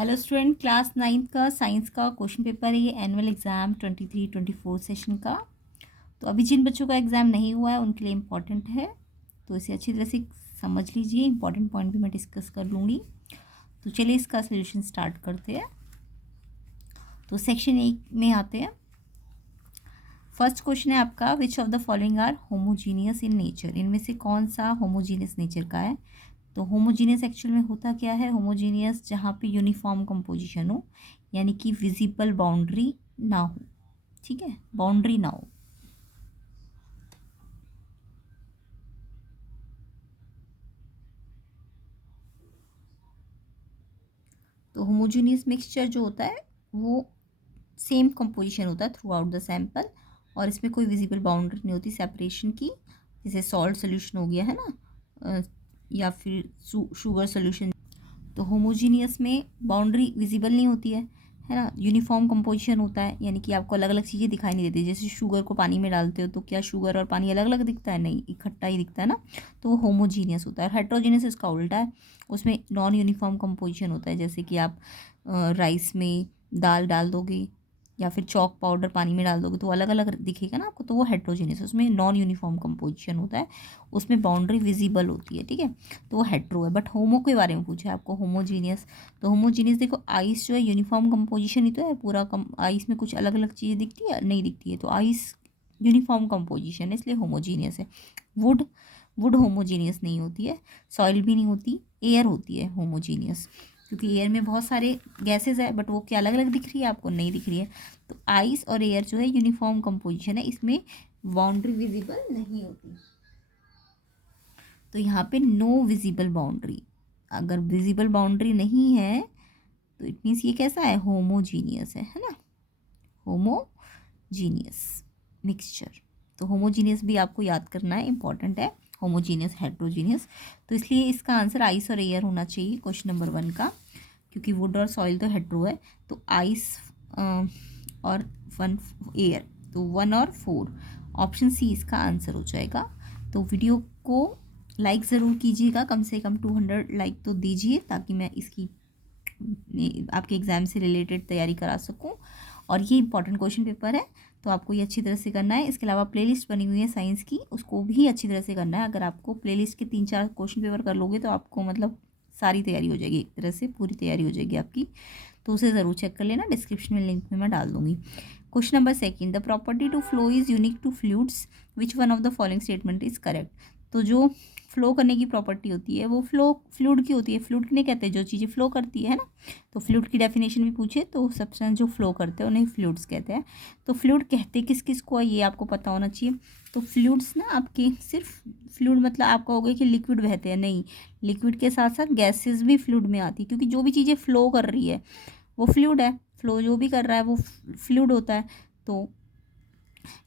Hello student, class 9th का science का question paper है ये एनुअल एग्ज़ाम 23-24 सेशन का। तो अभी जिन बच्चों का एग्ज़ाम नहीं हुआ है उनके लिए इम्पॉर्टेंट है, तो इसे अच्छी तरह से समझ लीजिए। इम्पॉर्टेंट पॉइंट भी मैं डिस्कस कर लूँगी। तो चलिए इसका सोल्यूशन स्टार्ट करते हैं। तो सेक्शन 1 में आते हैं। फर्स्ट क्वेश्चन है आपका, which of the following are homogeneous in nature. इनमें से कौन सा होमोजीनियस नेचर का है। तो होमोजीनियस एक्चुअल में होता क्या है। होमोजीनियस जहाँ पे यूनिफॉर्म कंपोजिशन हो, यानी कि विजिबल बाउंड्री ना हो। ठीक है, बाउंड्री ना हो। तो होमोजीनियस मिक्सचर जो होता है वो सेम कंपोजिशन होता है थ्रू आउट द सैंपल, और इसमें कोई विजिबल बाउंड्री नहीं होती सेपरेशन की। जैसे सॉल्ट सोल्यूशन हो गया है ना, या फिर शुगर सोल्यूशन। तो होमोजीनियस में बाउंड्री विजिबल नहीं होती है ना। यूनिफॉर्म कंपोजिशन होता है, यानी कि आपको अलग अलग चीज़ें दिखाई नहीं देती। जैसे शुगर को पानी में डालते हो तो क्या शुगर और पानी अलग अलग दिखता है? नहीं, इकट्ठा ही दिखता है ना। तो वो होमोजीनियस होता है। हेट्रोजीनियस इसका उल्टा है, उसमें नॉन यूनिफॉर्म कंपोजिशन होता है। जैसे कि आप राइस में दाल डाल दोगे या फिर चॉक पाउडर पानी में डाल दोगे तो अलग अलग दिखेगा ना आपको, तो वो हेट्रोजीनियस, उसमें नॉन यूनिफॉर्म कंपोजिशन होता है, उसमें बाउंड्री विजिबल होती है। ठीक है, तो वो हेट्रो है। बट होमो के बारे में पूछा है आपको, होमोजीनियस। तो होमोजीनियस देखो, आइस जो है यूनिफॉर्म कंपोजिशन ही तो है पूरा। आइस में कुछ अलग अलग चीज़ें दिखती है? नहीं दिखती है। तो आइस यूनिफॉर्म कंपोजिशन है, इसलिए होमोजीनियस है। वुड वुड होमोजीनियस नहीं होती है। सॉइल भी नहीं होती। एयर होती है होमोजीनियस, क्योंकि एयर में बहुत सारे गैसेज है, बट वो क्या अलग अलग दिख रही है आपको? नहीं दिख रही है। तो आइस और एयर जो है यूनिफॉर्म कंपोजिशन है, इसमें बाउंड्री विजिबल नहीं होती। तो यहाँ पे नो विजिबल बाउंड्री। अगर विजिबल बाउंड्री नहीं है तो इट मीन्स ये कैसा है? होमोजीनियस है ना। Homogeneous mixture. तो होमोजीनियस भी आपको याद करना है, इंपॉर्टेंट है। Homogeneous, heterogeneous. तो इसलिए इसका आंसर आइस और एयर होना चाहिए क्वेश्चन नंबर 1 का, क्योंकि वुड और सॉइल तो हेट्रो है। तो आइस और 1 एयर, तो 1 और 4, ऑप्शन सी इसका आंसर हो जाएगा। तो वीडियो को लाइक ज़रूर कीजिएगा, कम से कम 200 लाइक तो दीजिए, ताकि मैं इसकी आपके एग्ज़ाम से रिलेटेड तैयारी करा सकूं। और ये इंपॉर्टेंट क्वेश्चन पेपर है, तो आपको ये अच्छी तरह से करना है। इसके अलावा प्लेलिस्ट बनी हुई है साइंस की, उसको भी अच्छी तरह से करना है। अगर आपको प्लेलिस्ट के 3-4 क्वेश्चन पेपर कर लोगे तो आपको मतलब सारी तैयारी हो जाएगी, एक तरह से पूरी तैयारी हो जाएगी आपकी। तो उसे ज़रूर चेक कर लेना, डिस्क्रिप्शन में लिंक में मैं डाल दूंगी। Question number 2, the property to flow is unique to fluids, which one of the following statement is correct. तो जो फ्लो करने की प्रॉपर्टी होती है वो फ्लूइड की होती है। फ्लूइड किन्हें कहते हैं? जो चीज़ें फ्लो करती है ना। तो फ्लूइड की डेफिनेशन भी पूछे तो सब्सटेंस जो फ्लो करते हैं उन्हें फ्लूइड्स कहते हैं। तो फ्लूइड कहते किस किस को है ये आपको पता होना चाहिए। तो फ्लूइड्स ना आपके सिर्फ फ्लूइड मतलब आपका हो गया कि लिक्विड बहते हैं, नहीं। लिक्विड के साथ साथ गैसेस भी फ्लूइड में आती है, क्योंकि जो भी चीज़ें फ्लो कर रही है वो फ्लूइड है। फ्लो जो भी कर रहा है वो फ्लूइड होता है। तो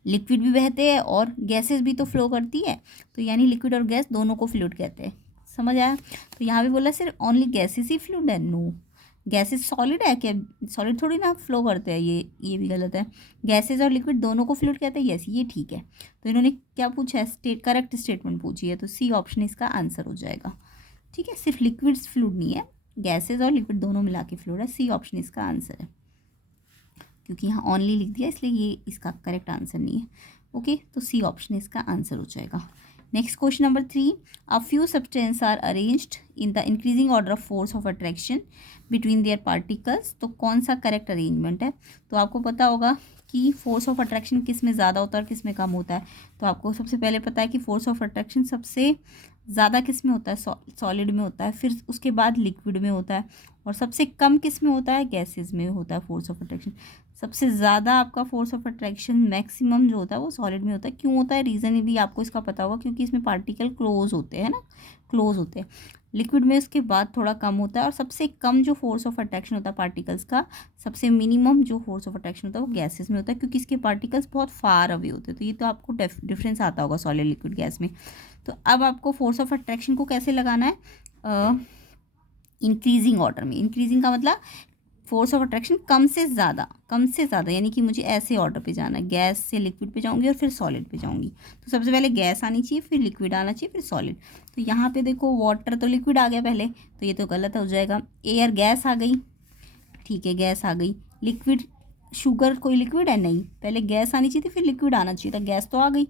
लिक्विड भी बहते हैं और गैसेस भी तो फ्लो करती है, तो यानी लिक्विड और गैस दोनों को फ्लूइड कहते हैं। समझ आया? तो यहाँ भी बोला सिर्फ ओनली गैसेस ही फ्लूइड है? नो, गैसेस सॉलिड है क्या? सॉलिड थोड़ी ना फ्लो करते हैं, ये भी गलत है। गैसेस और लिक्विड दोनों को फ्लूइड कहते हैं, यस ये ठीक है। तो इन्होंने क्या पूछा है? करेक्ट स्टेटमेंट पूछी है, तो सी ऑप्शन इसका आंसर हो जाएगा। ठीक है, सिर्फ लिक्विड्स फ्लूइड नहीं है, गैसेज और लिक्विड दोनों मिला के फ्लूइड है। सी ऑप्शन इसका आंसर है, क्योंकि यहाँ ऑनली लिख दिया इसलिए ये इसका करेक्ट आंसर नहीं है। ओके, तो सी ऑप्शन इसका आंसर हो जाएगा। Next question number 3, a few substance are arranged in the increasing order of force of attraction between their particles. तो कौन सा करेक्ट अरेंजमेंट है? तो आपको पता होगा कि फोर्स ऑफ अट्रैक्शन किस में ज़्यादा होता है और किस में कम होता है। तो आपको सबसे पहले पता है कि फोर्स ऑफ अट्रैक्शन सबसे ज़्यादा किस में होता है? सॉलिड में होता है, फिर उसके बाद लिक्विड में होता है, और सबसे कम किस में होता है? गैसेज में होता है फोर्स ऑफ अट्रैक्शन। सबसे ज़्यादा आपका फोर्स ऑफ अट्रैक्शन मैक्सिमम जो होता है वो सॉलिड में होता है। क्यों होता है? रीज़न भी आपको इसका पता होगा, क्योंकि इसमें पार्टिकल क्लोज होते हैं ना, क्लोज होते हैं। लिक्विड में उसके बाद थोड़ा कम होता है, और सबसे कम जो फोर्स ऑफ अट्रैक्शन होता है पार्टिकल्स का, सबसे मिनिमम जो फोर्स ऑफ अट्रैक्शन होता है वो गैसेस में होता है, क्योंकि इसके पार्टिकल्स बहुत फार अवे होते हैं। तो ये तो आपको डिफरेंस आता होगा सॉलिड लिक्विड गैस में। तो अब आपको फोर्स ऑफ अट्रैक्शन को कैसे लगाना है? इंक्रीजिंग ऑर्डर में। इंक्रीजिंग का मतलब फोर्स ऑफ अट्रैक्शन कम से ज़्यादा, कम से ज़्यादा, यानी कि मुझे ऐसे ऑर्डर पे जाना है, गैस से लिक्विड पे जाऊंगी और फिर सॉलिड पे जाऊंगी। तो सबसे पहले गैस आनी चाहिए, फिर लिक्विड आना चाहिए, फिर सॉलिड। तो यहाँ पे देखो वाटर तो लिक्विड आ गया पहले, तो ये तो गलत हो जाएगा। एयर गैस आ गई, ठीक है, गैस आ गई। लिक्विड, शुगर कोई लिक्विड है नहीं, पहले गैस आनी चाहिए थी फिर लिक्विड आना चाहिए था, गैस तो आ गई,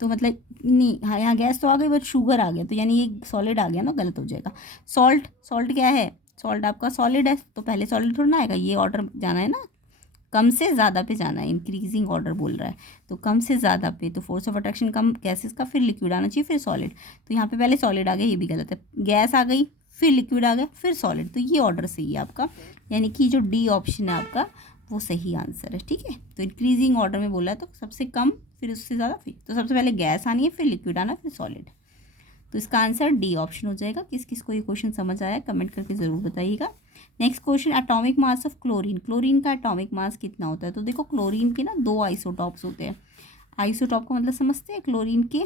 तो मतलब नहीं, हाँ यहाँ गैस तो आ गई बट शुगर आ गया, तो यानी ये सॉलिड आ गया ना, गलत हो जाएगा। सॉल्ट, सॉल्ट क्या है, सॉल्ट आपका सॉलिड है, तो पहले सॉलिड थोड़ा ना आएगा, ये ऑर्डर जाना है ना, कम से ज़्यादा पे जाना है, इंक्रीजिंग ऑर्डर बोल रहा है, तो कम से ज़्यादा पे, तो force of attraction come gases का, फिर लिक्विड आना चाहिए, फिर सॉलिड, तो यहाँ पे पहले सॉलिड आ गया, ये भी गलत है, गैस आ गई फिर लिक्विड आ गया फिर सॉलिड, तो ये ऑर्डर सही है आपका, यानी कि जो डी ऑप्शन है आपका वो सही आंसर है। ठीक है, तो इंक्रीजिंग ऑर्डर में बोला है, तो सबसे कम फिर उससे ज़्यादा, फिर तो सबसे पहले गैस आनी है, फिर लिक्विड आना, फिर सॉलिड, तो इसका आंसर डी ऑप्शन हो जाएगा। किस किस को ये क्वेश्चन समझ आया कमेंट करके ज़रूर बताइएगा। Next question, atomic mass of chlorine, chlorine का एटॉमिक मास कितना होता है? तो देखो क्लोरीन के ना 2 आइसोटॉप्स होते हैं, आइसोटॉप का मतलब समझते हैं, क्लोरीन के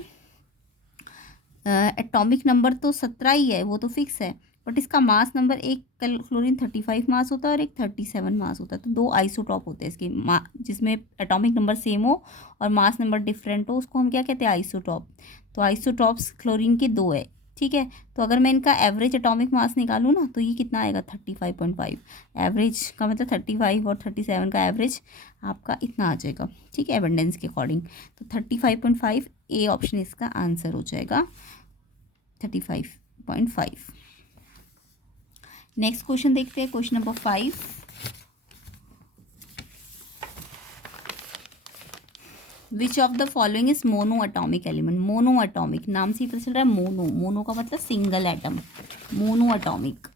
एटॉमिक नंबर तो 17 ही है, वो तो फिक्स है, बट इसका मास नंबर, एक क्लोरीन 35 मास होता है और एक 37 मास होता है, तो 2 आइसोटॉप होते हैं इसके, जिसमें एटॉमिक नंबर सेम हो और मास नंबर डिफरेंट हो, उसको हम क्या कहते हैं, आइसोटॉप। तो आइसोटॉप्स क्लोरीन के 2 है। ठीक है, तो अगर मैं इनका एवरेज एटॉमिक मास निकालूँ ना, तो ये कितना आएगा, 35.5, एवरेज का मतलब 35 और 37 का एवरेज आपका इतना आ जाएगा। ठीक है, एबंडेंस के अकॉर्डिंग, तो 35.5 ए ऑप्शन इसका आंसर हो जाएगा, 35.5। नेक्स्ट क्वेश्चन देखते हैं, question number 5। Which of the following is mono atomic element, mono atomic नाम से ही पता चल रहा है, मोनो, मोनो का मतलब सिंगल एटम, मोनो एटॉमिक,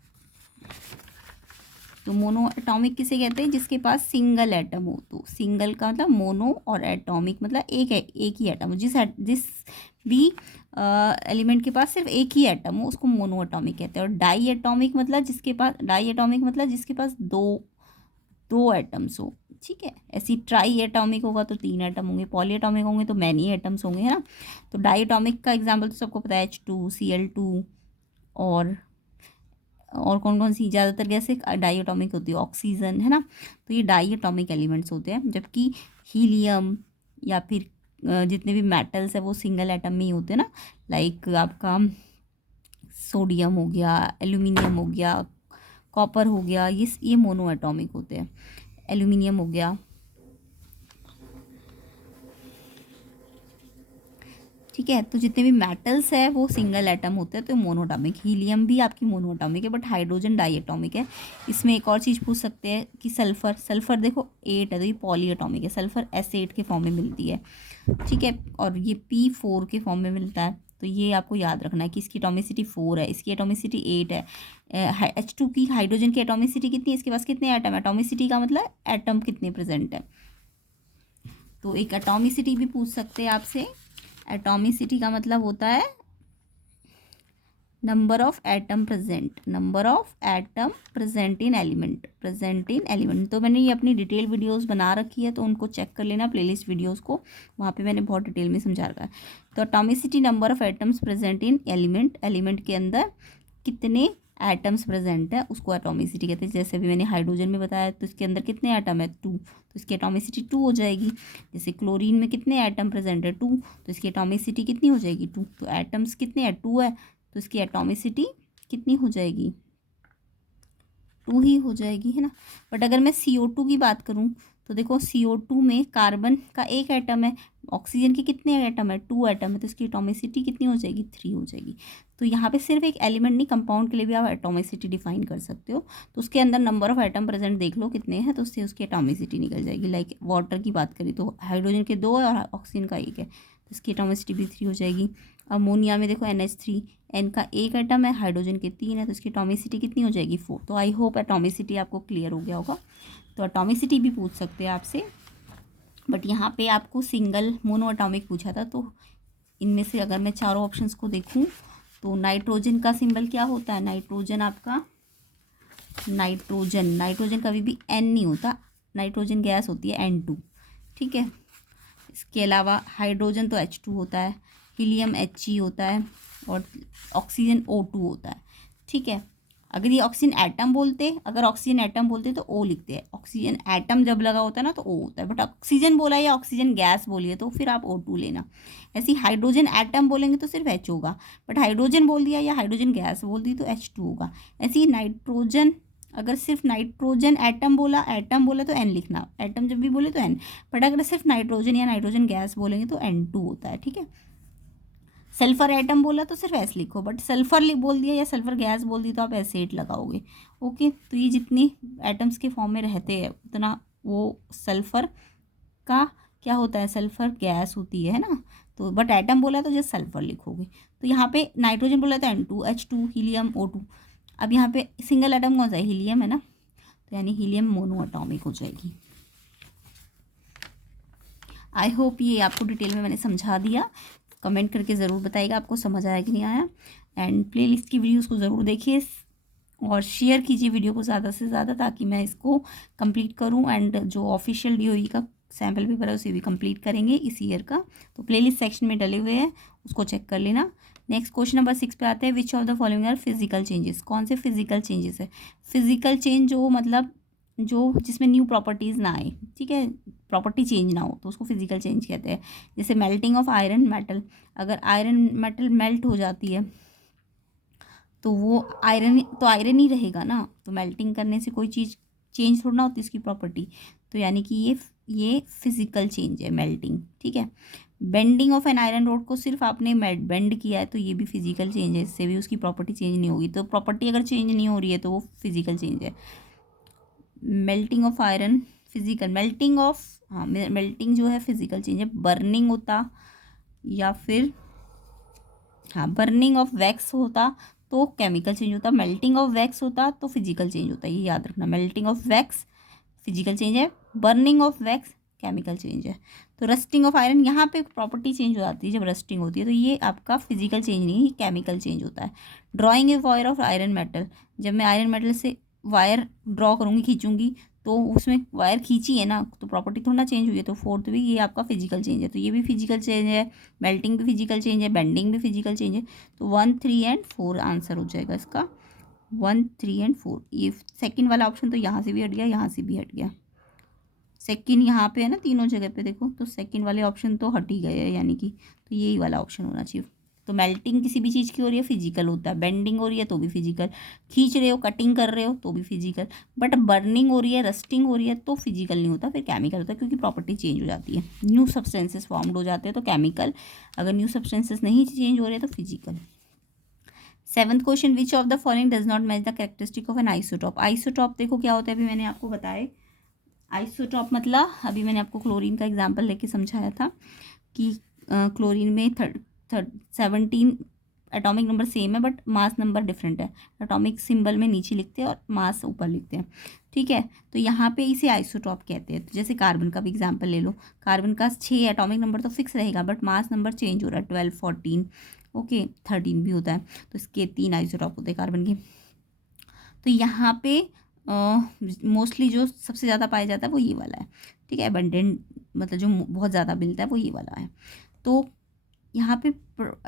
तो मोनो एटॉमिक किसे कहते हैं, जिसके पास सिंगल एटम हो, तो सिंगल का मतलब मोनो, और एटॉमिक मतलब एक ही एटम हो, जिस भी एलिमेंट के पास सिर्फ एक ही एटम हो उसको मोनो एटॉमिक कहते हैं। और डाई एटॉमिक मतलब जिसके पास दो एटम्स हो। ठीक है, ऐसी ट्राई एटॉमिक होगा तो 3 एटम होंगे, पॉली एटॉमिक होंगे तो मैनी एटम्स होंगे, है ना। तो डाई एटॉमिक का एग्जाम्पल तो सबको पता है, H2Cl2, और कौन कौन सी ज़्यादातर गैसें डाई एटॉमिक होती है, ऑक्सीजन, है ना। तो ये डाई एटॉमिक एलिमेंट्स होते हैं, जबकि हीलियम या फिर जितने भी मेटल्स है वो सिंगल एटम में ही होते हैं ना, लाइक आपका सोडियम हो गया, एल्यूमिनियम हो गया, कॉपर हो गया, ये मोनो एटॉमिक होते हैं, एल्यूमिनियम हो गया। ठीक है, तो जितने भी मेटल्स है वो सिंगल एटम होते हैं, तो मोनोटॉमिक। हीलियम भी आपकी मोनोटॉमिक है, बट हाइड्रोजन डाई एटॉमिक है। इसमें एक और चीज़ पूछ सकते हैं कि सल्फर देखो 8 है, तो ये पॉली एटॉमिक है, सल्फर S8 के फॉर्म में मिलती है। ठीक है, और ये P4 के फॉर्म में मिलता है, तो ये आपको याद रखना है कि इसकी एटॉमिसिटी 4 है, इसकी एटॉमिसिटी 8 है। H2 की, हाइड्रोजन की एटॉमिसिटी कितनी है, इसके पास कितने एटम, एटॉमिसिटी का मतलब एटम कितने प्रेजेंट है, तो एक एटॉमिसिटी भी पूछ सकते हैं आपसे। एटॉमिसिटी का मतलब होता है number of atom present, number of atom present in element, तो मैंने ये अपनी डिटेल वीडियोस बना रखी है, तो उनको चेक कर लेना प्लेलिस्ट वीडियोस को, वहाँ पे मैंने बहुत डिटेल में समझा रखा है। तो atomicity number of atoms present in element के अंदर कितने एटम्स प्रेजेंट है उसको एटॉमिसिटी कहते हैं। जैसे अभी मैंने हाइड्रोजन में बताया, तो इसके अंदर कितने एटम है, 2, तो इसकी एटॉमिसिटी 2 हो जाएगी। जैसे क्लोरीन में कितने एटम प्रेजेंट है, 2, तो इसकी एटॉमिसिटी कितनी हो जाएगी, 2, तो एटम्स कितने हैं, 2 है, तो इसकी एटॉमिसिटी कितनी हो जाएगी, 2 ही हो जाएगी, है ना। बट अगर मैं CO2 की बात करूँ, तो देखो CO2 में कार्बन का एक एटम है, ऑक्सीजन के कितने एटम है, 2 एटम है, तो इसकी एटॉमिसिटी कितनी हो जाएगी, 3 हो जाएगी। तो यहाँ पे सिर्फ एक एलिमेंट नहीं, कंपाउंड के लिए भी आप एटॉमिसिटी डिफाइन कर सकते हो, तो उसके अंदर नंबर ऑफ एटम प्रेजेंट देख लो कितने हैं, तो उससे उसकी एटॉमिसिटी निकल जाएगी। लाइक वाटर की बात करें तो हाइड्रोजन के 2 है और ऑक्सीजन का 1 है, तो इसकी एटॉमिसिटी भी 3 हो जाएगी। अमोनिया में देखो NH3, N का 1 एटम है, हाइड्रोजन के 3 है, तो इसकी एटॉमिसिटी कितनी हो जाएगी, 4। तो आई होप एटॉमिसिटी आपको क्लियर हो गया होगा। तो एटॉमिसिटी भी पूछ सकते हैं आपसे, बट यहाँ पे आपको सिंगल मोनो एटॉमिक पूछा था। तो इनमें से अगर मैं चारों ऑप्शंस को देखूँ, तो नाइट्रोजन का सिंबल क्या होता है, नाइट्रोजन आपका, नाइट्रोजन कभी भी N नहीं होता, नाइट्रोजन गैस होती है N2। ठीक है, इसके अलावा हाइड्रोजन तो H2 होता है, हीलियम He होता है, और ऑक्सीजन O2 होता है। ठीक है, अगर ऑक्सीजन एटम बोलते तो O लिखते हैं, ऑक्सीजन एटम जब लगा होता है ना तो O होता है, बट ऑक्सीजन बोला या ऑक्सीजन गैस बोलिए तो फिर आप O2 लेना। ऐसे हाइड्रोजन एटम बोलेंगे तो सिर्फ H होगा, बट हाइड्रोजन बोल दिया या हाइड्रोजन गैस बोल दी तो H2 होगा। ऐसे ही नाइट्रोजन अगर सिर्फ नाइट्रोजन एटम बोला तो एन लिखना, एटम जब भी बोले तो एन, बट अगर सिर्फ नाइट्रोजन या नाइट्रोजन गैस बोलेंगे तो N2 होता है, ठीक है। सल्फर एटम बोला तो सिर्फ एस लिखो, बट सल्फर बोल दिया या सल्फर गैस बोल दी तो आप एस8 लगाओगे। ओके, तो ये जितनी एटम्स के फॉर्म में रहते हैं उतना वो सल्फर का क्या होता है, सल्फर गैस होती है ना। तो बट एटम बोला तो जस्ट सल्फर लिखोगे। तो यहाँ पे नाइट्रोजन बोला तो N2, H2, हीलियम, O2। अब यहाँ पे सिंगल एटम कौन सा है, हीलियम है ना, तो यानी हीलियम मोनो एटॉमिक हो जाएगी। आई होप ये आपको डिटेल में मैंने समझा दिया। कमेंट करके ज़रूर बताइएगा आपको समझ आया कि नहीं आया। एंड प्लेलिस्ट की वीडियोस को ज़रूर देखिए और शेयर कीजिए वीडियो को ज़्यादा से ज़्यादा, ताकि मैं इसको कंप्लीट करूं। एंड जो ऑफिशियल DOE का सैम्पल पेपर है उसे भी कंप्लीट करेंगे इस ईयर का, तो प्लेलिस्ट सेक्शन में डले हुए हैं, उसको चेक कर लेना। नेक्स्ट क्वेश्चन नंबर 6 पे आते हैं। Which of the following are physical changes, कौन से फिजिकल चेंजेस है। फिजिकल चेंज जो मतलब जो जिसमें न्यू प्रॉपर्टीज़ ना आए, ठीक है, प्रॉपर्टी चेंज ना हो, तो उसको फिजिकल चेंज कहते हैं। जैसे मेल्टिंग ऑफ आयरन मेटल, अगर आयरन मेटल मेल्ट हो जाती है तो वो आयरन ही रहेगा ना, तो मेल्टिंग करने से कोई चीज़ चेंज थोड़ा ना होती इसकी प्रॉपर्टी, तो यानी कि ये फिजिकल चेंज है मेल्टिंग, ठीक है। Bending of an iron rod को सिर्फ आपने बेंड किया है तो ये भी फिजिकल चेंज है, इससे भी उसकी प्रॉपर्टी चेंज नहीं होगी। तो प्रॉपर्टी अगर चेंज नहीं हो रही है तो वो फिजिकल चेंज है। Melting of iron physical, melting of, हाँ मेल्टिंग जो है फिजिकल चेंज है। बर्निंग होता या फिर हाँ बर्निंग ऑफ वैक्स होता तो केमिकल चेंज होता, मेल्टिंग ऑफ वैक्स होता तो फिजिकल चेंज होता है, ये याद रखना। Melting of wax physical change है, burning of wax chemical change है। तो रस्टिंग ऑफ आयरन, यहाँ पे प्रॉपर्टी चेंज हो जाती है जब रस्टिंग होती है, तो ये आपका फिजिकल चेंज नहीं है, केमिकल चेंज होता है। Drawing a wire of iron metal, जब मैं आयरन मेटल से वायर ड्रॉ करूँगी, खींचूंगी, तो उसमें वायर खींची है ना, तो प्रॉपर्टी थोड़ा ना चेंज हुई है, तो फोर्थ भी ये आपका फिजिकल चेंज है, तो ये भी फिजिकल चेंज है। मेल्टिंग भी फिजिकल चेंज है, बेंडिंग भी फिजिकल चेंज है। तो 1, 3 एंड 4 आंसर हो जाएगा इसका, 1, 3 एंड 4। ये सेकंड वाला ऑप्शन तो यहाँ से भी हट गया, यहाँ से भी हट गया। सेकंड यहाँ पे है ना तीनों जगह पे देखो, तो सेकंड वाले ऑप्शन तो हट ही गए हैं, यानी कि तो यही वाला ऑप्शन होना चाहिए। तो मेल्टिंग किसी भी चीज़ की हो रही है फिजिकल होता है, बेंडिंग हो रही है तो भी फिजिकल, खींच रहे हो कटिंग कर रहे हो तो भी फिजिकल, बट बर्निंग हो रही है रस्टिंग हो रही है तो फिजिकल नहीं होता, फिर केमिकल होता है, क्योंकि प्रॉपर्टी चेंज हो जाती है, न्यू सब्सटेंसेस फॉर्म्ड हो जाते हैं तो केमिकल, अगर न्यू सब्सटेंसेस नहीं चेंज हो रहे हैं तो physical. 7th question, which of the following does not match the characteristic of an isotope. Isotope देखो क्या होता है, अभी मैंने आपको बताया। आइसोटॉप मतलब अभी मैंने आपको क्लोरीन का एग्जांपल लेके समझाया था कि क्लोरीन में 17 एटॉमिक नंबर सेम है बट मास नंबर डिफरेंट है, एटॉमिक सिंबल में नीचे लिखते हैं और मास ऊपर लिखते हैं, ठीक है। तो यहाँ पे इसे आइसोटॉप कहते हैं। तो जैसे कार्बन का भी एग्जांपल ले लो, कार्बन का 6 एटॉमिक नंबर तो फिक्स रहेगा बट मास नंबर चेंज हो रहा है, 12, 14, ओके 13 भी होता है, तो इसके 3 आइसोटॉप होते हैं कार्बन के। तो यहाँ पे मोस्टली जो सबसे ज़्यादा पाया जाता है वो ये वाला है, ठीक है, एबंडेंट मतलब जो बहुत ज़्यादा मिलता है वो ये वाला है। तो यहाँ पे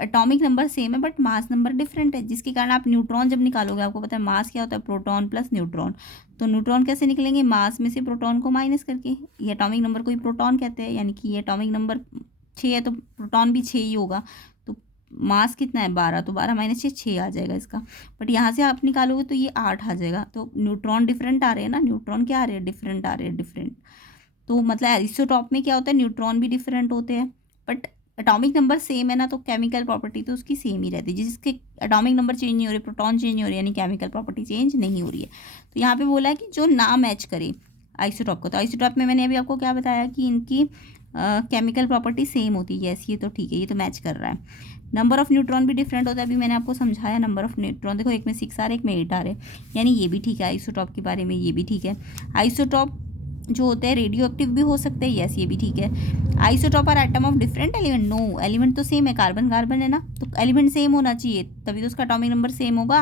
एटॉमिक नंबर सेम है बट मास नंबर डिफरेंट है, जिसके कारण आप न्यूट्रॉन जब निकालोगे, आपको पता है मास क्या होता है, प्रोटॉन प्लस न्यूट्रॉन, तो न्यूट्रॉन कैसे निकलेंगे, मास में से प्रोटॉन को माइनस करके। ये एटॉमिक नंबर को ही प्रोटॉन कहते हैं, यानी कि ये एटॉमिक नंबर 6 है तो प्रोटॉन भी 6 ही होगा, तो मास कितना है 12, तो 12 माइनस 6 आ जाएगा इसका। बट यहाँ से आप निकालोगे तो ये 8 आ जाएगा, तो न्यूट्रॉन डिफरेंट आ रहे हैं ना, न्यूट्रॉन क्या आ रहे हैं, डिफरेंट आ रहे हैं, डिफरेंट। तो मतलब आइसोटॉप में क्या होता है, न्यूट्रॉन भी डिफरेंट होते हैं बट एटॉमिक नंबर सेम है ना, तो केमिकल प्रॉपर्टी तो उसकी सेम ही रहती है, जिसके एटॉमिक नंबर चेंज नहीं हो रहे, प्रोटॉन चेंज नहीं हो रही, यानी केमिकल प्रॉपर्टी चेंज नहीं हो रही है। तो यहाँ पे बोला है कि जो ना मैच करे आइसोटॉप को, तो आइसोटॉप में मैंने अभी आपको क्या बताया कि इनकी केमिकल प्रॉपर्टी सेम होती है, यस ये तो ठीक है, ये तो मैच कर रहा है। नंबर ऑफ न्यूट्रॉन भी डिफरेंट होता है, अभी मैंने आपको समझाया नंबर ऑफ न्यूट्रॉन, देखो एक में 6 आ रहे, एक में 8 आ रहे, यानी ये भी ठीक है, आइसोटॉप के बारे में ये भी ठीक है। आइसोटॉप जो होते हैं रेडियो एक्टिव भी हो सकते हैं, यस ये भी ठीक है। Isotope are atom of different element, no element तो सेम है, कार्बन कार्बन है ना, तो एलिमेंट सेम होना चाहिए तभी तो उसका एटॉमिक नंबर सेम होगा।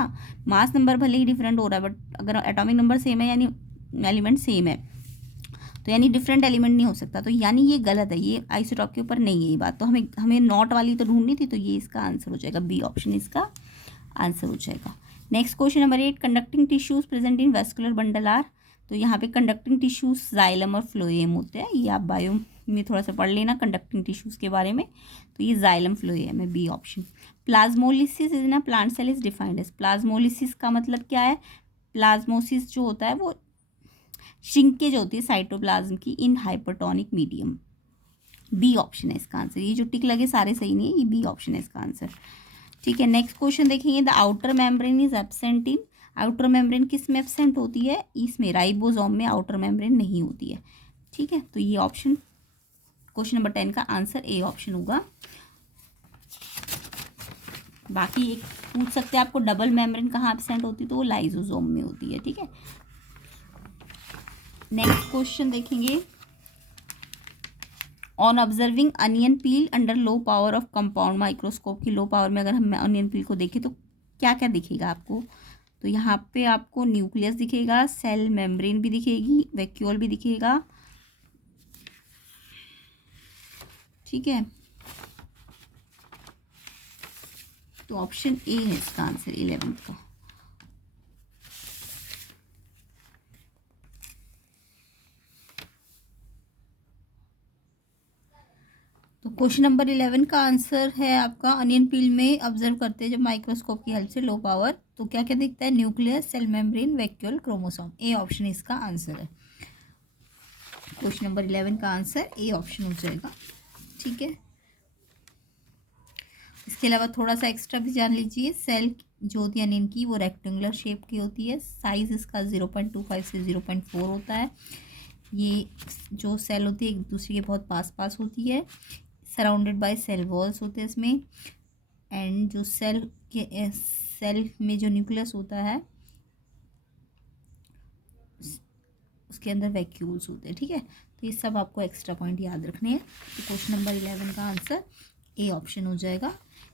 मास नंबर भले ही डिफरेंट हो रहा है बट अगर एटॉमिक नंबर सेम है यानी एलिमेंट सेम है, तो यानी डिफरेंट एलिमेंट नहीं हो सकता, तो यानी ये गलत है, ये आइसोटॉप के ऊपर नहीं है ये बात, तो हमें नॉट वाली तो ढूंढनी थी, तो ये इसका आंसर हो जाएगा, बी ऑप्शन इसका आंसर हो जाएगा। Next question number 8, conducting tissues present in vascular bundle are. तो यहाँ पे कंडक्टिंग टिश्यूज जाइलम और फ्लोएम होते हैं, ये आप बायो में थोड़ा सा पढ़ लेना कंडक्टिंग टिश्यूज के बारे में, तो ये जाइलम फ्लोएम है, B option. Plasmolysis is in a plant cell is defined as, plasmolysis का मतलब क्या है, प्लाज्मोसिस जो होता है वो श्रिंकेज होती है साइटोप्लाज्म की इन हाइपरटोनिक मीडियम। बी ऑप्शन है इसका आंसर। ये जो टिक लगे सारे सही नहीं है, ये बी ऑप्शन है इसका आंसर। ठीक है, नेक्स्ट क्वेश्चन देखेंगे। The outer membrane is absent in, outer membrane किस में एब्सेंट होती है? इसमें, राइबोसोम में आउटर मेम्ब्रेन नहीं होती है। ठीक है, तो ये ऑप्शन क्वेश्चन नंबर 10 का आंसर ए ऑप्शन होगा। बाकी एक पूछ सकते हैं आपको डबल मेम्ब्रेन कहाँ एब्सेंट होती है, तो वो लाइसोसोम में होती है। ठीक है, नेक्स्ट क्वेश्चन देखेंगे। On observing onion peel under low power of compound microscope की लो पावर में अगर हम अनियन पील को देखें तो क्या क्या दिखेगा आपको? तो यहाँ पे आपको न्यूक्लियस दिखेगा, सेल मेम्ब्रेन भी दिखेगी, वैक्यूल भी दिखेगा। ठीक है, तो ऑप्शन ए है इसका आंसर 11 का। तो क्वेश्चन नंबर 11 का आंसर है आपका अनियन पील में ऑब्जर्व करते हैं जब माइक्रोस्कोप की हेल्प से लो पावर, तो क्या क्या दिखता है? Nucleus, cell membrane, vacuole, chromosome. A option इसका आंसर है। क्वेश्चन नंबर 11 का आंसर ए ऑप्शन हो जाएगा। ठीक है, इसके अलावा थोड़ा सा एक्स्ट्रा भी जान लीजिए। सेल जो होती है अनियन की वो रेक्टेंगुलर शेप की होती है, साइज इसका 0.25 से 0.4 होता है। ये जो सेल होती है एक दूसरे के बहुत पास पास होती है, सराउंडेड बाय सेल वॉल्स होते हैं इसमें। एंड जो सेल में जो न्यूक्लियस होता है उसके अंदर वैक्यूल्स होते हैं। ठीक है, तो ये सब आपको एक्स्ट्रा पॉइंट याद रखने हैं। तो क्वेश्चन नंबर 11 का आंसर ए ऑप्शन हो जाएगा।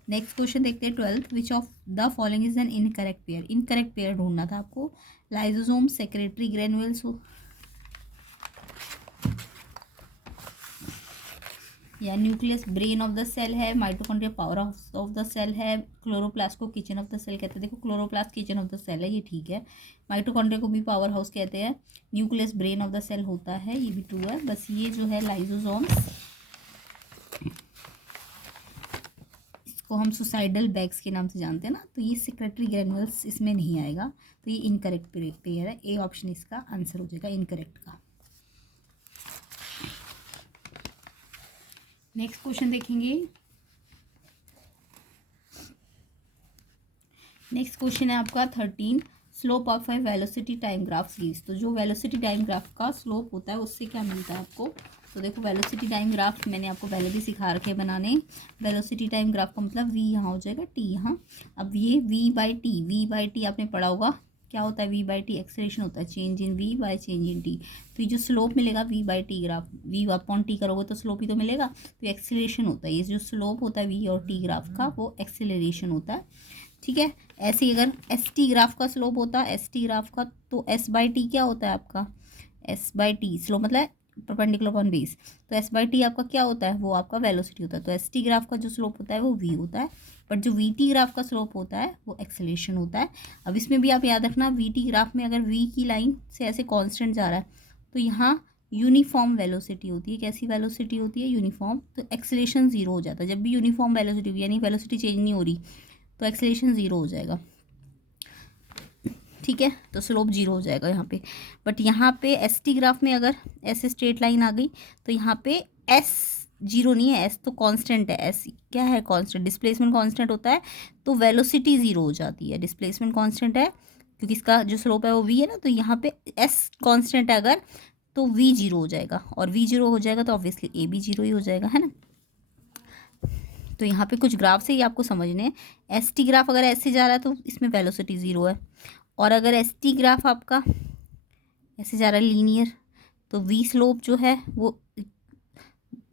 नेक्स्ट क्वेश्चन देखते हैं 12th। Which of the following is an incorrect pair? Incorrect pair ढूंढना था आपको। लाइसोसोम, सेक्रेटरी ग्रेन्यूल्स या nucleus brain of the cell है, mitochondria power house of the cell है, क्लोरोप्लास्ट को किचन ऑफ द सेल कहते हैं। देखो chloroplast kitchen of the cell है, ये ठीक है। माइटोकॉन्ड्रिया को भी पावर हाउस कहते हैं। Nucleus brain of the cell होता है, ये भी ट्रू है। बस ये जो है लाइसोसोम्स, इसको हम सुसाइडल बैग्स के नाम से जानते हैं ना, तो ये सेक्रेटरी ग्रेन्यूल्स इसमें नहीं आएगा, तो ये इनकरेक्ट पेयर है। ए ऑप्शन इसका आंसर हो जाएगा इनकरेक्ट का। नेक्स्ट क्वेश्चन देखेंगे। नेक्स्ट क्वेश्चन है आपका 13। Slope of A velocity time graph gives. तो जो वेलोसिटी टाइम ग्राफ का स्लोप होता है उससे क्या मिलता है आपको? तो देखो वेलोसिटी टाइम ग्राफ मैंने आपको पहले भी सिखा रखे बनाने। वेलोसिटी टाइम ग्राफ का मतलब वी यहाँ हो जाएगा, टी यहाँ। अब ये वी बाई टी आपने पढ़ा होगा क्या होता है? वी बाई टी एक्सेलरेशन होता है, change in V by change in T. तो ये जो स्लोप मिलेगा V by T graph, V upon T करोगे तो स्लोप ही तो मिलेगा, तो एक्सेलरेशन होता है। ये जो स्लोप होता है वी और टी ग्राफ का वो एक्सेलरेशन होता है। ठीक है, ऐसे ही अगर एस टी ग्राफ का स्लोप होता है, एस टी ग्राफ का, तो एस बाई टी क्या होता है आपका? एस बाई टी स्लोप मतलब परपेंडिकुलर अपॉन बेस, तो एस बाई टी आपका क्या होता है? वो आपका वेलोसिटी होता है। तो एस टी ग्राफ का जो स्लोप होता है वो वी होता है, बट जो वी टी ग्राफ का स्लोप होता है वो एक्सेलरेशन होता है। अब इसमें भी आप याद रखना, वी टी ग्राफ में अगर वी की लाइन से ऐसे कांस्टेंट जा रहा है तो यहाँ यूनिफॉर्म वेलोसिटी होती है। कैसी वेलोसिटी होती है? यूनिफॉर्म। तो एक्सेलरेशन जीरो हो जाता है जब भी यूनिफॉर्म वेलोसिटी होगी, यानी वेलोसिटी चेंज नहीं हो रही, तो एक्सेलरेशन जीरो हो जाएगा। ठीक है, तो स्लोप जीरो हो जाएगा यहाँ पे। बट यहाँ पे एस टी ग्राफ में अगर ऐसे स्ट्रेट लाइन आ गई तो यहाँ पे एस जीरो नहीं है, एस तो कांस्टेंट है। एस क्या है? कांस्टेंट, डिस्प्लेसमेंट कांस्टेंट होता है, तो वेलोसिटी जीरो हो जाती है। डिस्प्लेसमेंट कांस्टेंट है क्योंकि इसका जो स्लोप है वो वी है ना, तो यहाँ पे एस कांस्टेंट है अगर, तो वी जीरो हो जाएगा, और वी जीरो हो जाएगा तो ऑब्वियसली ए भी जीरो ही हो जाएगा, है ना। तो यहाँ पे कुछ ग्राफ से ही आपको समझने हैं। एस टी ग्राफ अगर ऐसे जा रहा है तो इसमें वेलोसिटी ज़ीरो है, और अगर एस टी ग्राफ आपका ऐसे जा रहा है लीनियर, तो वी स्लोप जो है वो,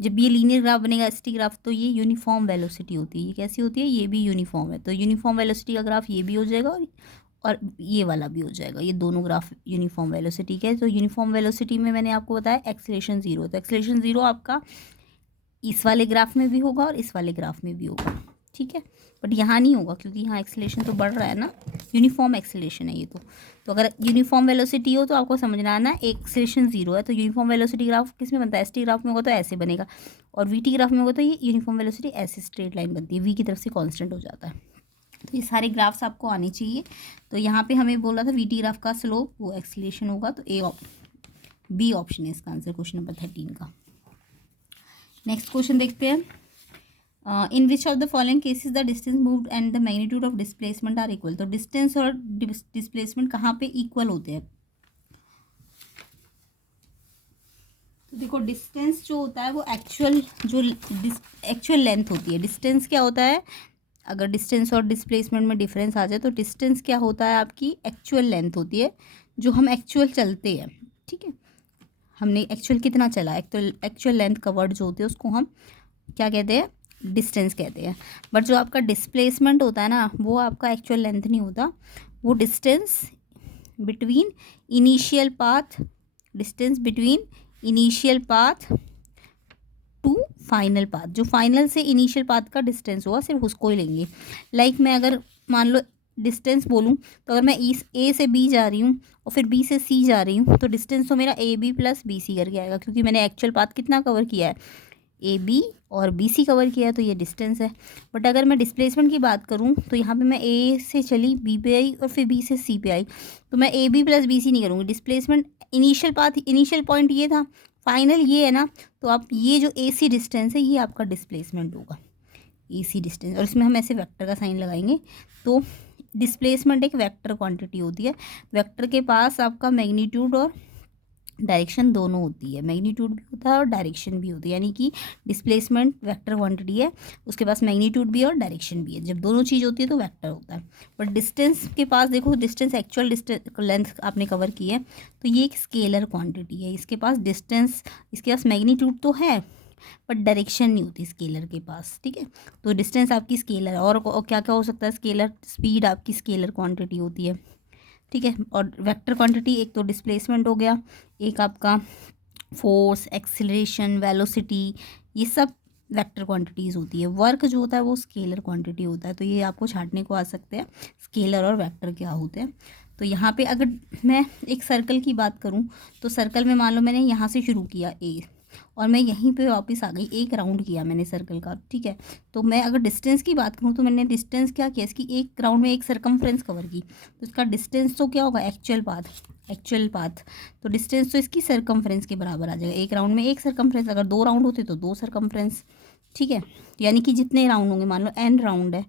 जब ये लीनियर ग्राफ बनेगा एस टी ग्राफ, तो ये यूनिफॉर्म वेलोसिटी होती है। ये कैसी होती है? ये भी यूनिफॉर्म है, तो यूनिफॉर्म वेलोसिटी का ग्राफ ये भी हो जाएगा और ये वाला भी हो जाएगा। ये दोनों ग्राफ यूनिफॉर्म वेलोसिटी के। तो यूनिफॉर्म वेलोसिटी में मैंने आपको बताया एक्सेलरेशन जीरो, तो एक्सेलरेशन जीरो आपका इस वाले ग्राफ में भी होगा और इस वाले ग्राफ में भी होगा। ठीक है, बट यहाँ नहीं होगा क्योंकि यहाँ एक्सेलरेशन तो बढ़ रहा है ना, यूनिफॉर्म एक्सेलरेशन है ये तो अगर यूनिफॉर्म वेलोसिटी हो तो आपको समझना आना एक्सेलरेशन जीरो है। तो यूनिफॉर्म वेलोसिटी ग्राफ किस में बनता है? एस टी ग्राफ में होगा तो ऐसे बनेगा, और वी टी ग्राफ में होगा तो ये यूनिफॉर्म वेलोसिटी ऐसे स्ट्रेट लाइन बनती है, वी की तरफ से कांस्टेंट हो जाता है। तो ये सारे ग्राफ्स आपको आने चाहिए। तो यहाँ पे हमें बोला था वीटी ग्राफ का स्लोप वो एक्सीलरेशन होगा, तो बी ऑप्शन है इसका आंसर क्वेश्चन नंबर 13 का। नेक्स्ट क्वेश्चन देखते हैं। In which of the following cases the distance moved and the magnitude of displacement are equal. तो डिस्टेंस और डिस्प्लेसमेंट कहाँ पे इक्वल होते हैं। तो देखो डिस्टेंस जो होता है वो एक्चुअल लेंथ होती है। डिस्टेंस क्या होता है, अगर डिस्टेंस और डिस्प्लेसमेंट में डिफरेंस आ जाए तो डिस्टेंस क्या होता है, आपकी एक्चुअल लेंथ होती है जो हम एक्चुअल चलते हैं। ठीक है, हमने एक्चुअल कितना चला, एक्चुअल लेंथ कवर्ड जो होती है उसको हम क्या कहते हैं, डिस्टेंस कहते हैं। बट जो आपका डिस्प्लेसमेंट होता है ना, वो आपका एक्चुअल लेंथ नहीं होता, वो distance between initial path, distance between initial path to final path. जो फाइनल से इनिशियल पाथ का डिस्टेंस होगा सिर्फ उसको ही लेंगे। लाइक मैं अगर मान लो डिस्टेंस बोलूँ तो अगर मैं ए से बी जा रही हूँ और फिर बी से सी जा रही हूँ तो डिस्टेंस तो मेरा A B plus B C करके आएगा, क्योंकि मैंने एक्चुअल पाथ कितना कवर किया है, ए बी और बी सी कवर किया है, तो ये डिस्टेंस है। बट अगर मैं डिस्प्लेसमेंट की बात करूँ तो यहाँ पे मैं ए से चली बी पे आई और फिर बी से सी पे आई, तो मैं A B plus B C नहीं करूँगी। डिस्प्लेसमेंट इनिशियल पॉइंट ये था, फाइनल ये है ना, तो आप ये जो ए सी डिस्टेंस है ये आपका डिस्प्लेसमेंट होगा, ए सी डिस्टेंस। और इसमें हम ऐसे वेक्टर का साइन लगाएंगे। तो डिस्प्लेसमेंट एक वेक्टर क्वांटिटी होती है। वेक्टर के पास आपका मैग्नीट्यूड और डायरेक्शन दोनों होती है, मैग्नीट्यूड भी होता है और डायरेक्शन भी होती है, यानी कि डिस्प्लेसमेंट वेक्टर क्वांटिटी है, उसके पास मैग्नीट्यूड भी है और डायरेक्शन भी है। जब दोनों चीज़ होती है तो वेक्टर होता है। बट डिस्टेंस के पास देखो, डिस्टेंस एक्चुअल डिस्टेंस लेंथ आपने कवर की है, तो ये एक स्केलर क्वांटिटी है। इसके पास डिस्टेंस, इसके पास मैग्नीट्यूड तो है बट डायरेक्शन नहीं होती स्केलर के पास। ठीक है, तो डिस्टेंस आपकी स्केलर। और क्या क्या हो सकता है, स्केलर स्पीड आपकी स्केलर क्वांटिटी होती है। ठीक है, और वेक्टर क्वांटिटी एक तो डिस्प्लेसमेंट हो गया, एक आपका फोर्स, एक्सीलरेशन, वेलोसिटी, ये सब वेक्टर क्वांटिटीज़ होती है। वर्क जो होता है वो स्केलर क्वांटिटी होता है। तो ये आपको छांटने को आ सकते हैं स्केलर और वेक्टर क्या होते हैं। तो यहाँ पे अगर मैं एक सर्कल की बात करूँ तो सर्कल में मान लो मैंने यहाँ से शुरू किया ए और मैं यहीं पे वापस आ गई, एक राउंड किया मैंने सर्कल का। ठीक है, तो मैं अगर डिस्टेंस की बात करूँ तो मैंने डिस्टेंस क्या किया, इसकी एक राउंड में एक सर्कमफ्रेंस कवर की, तो इसका डिस्टेंस तो क्या होगा, एक्चुअल पाथ। तो डिस्टेंस तो इसकी सर्कमफ्रेंस के बराबर आ जाएगा। एक राउंड में एक सर्कमफ्रेंस, अगर 2 राउंड होते तो 2 सर्कमफ्रेंस। ठीक है, यानी कि जितने राउंड होंगे, मान लो n राउंड है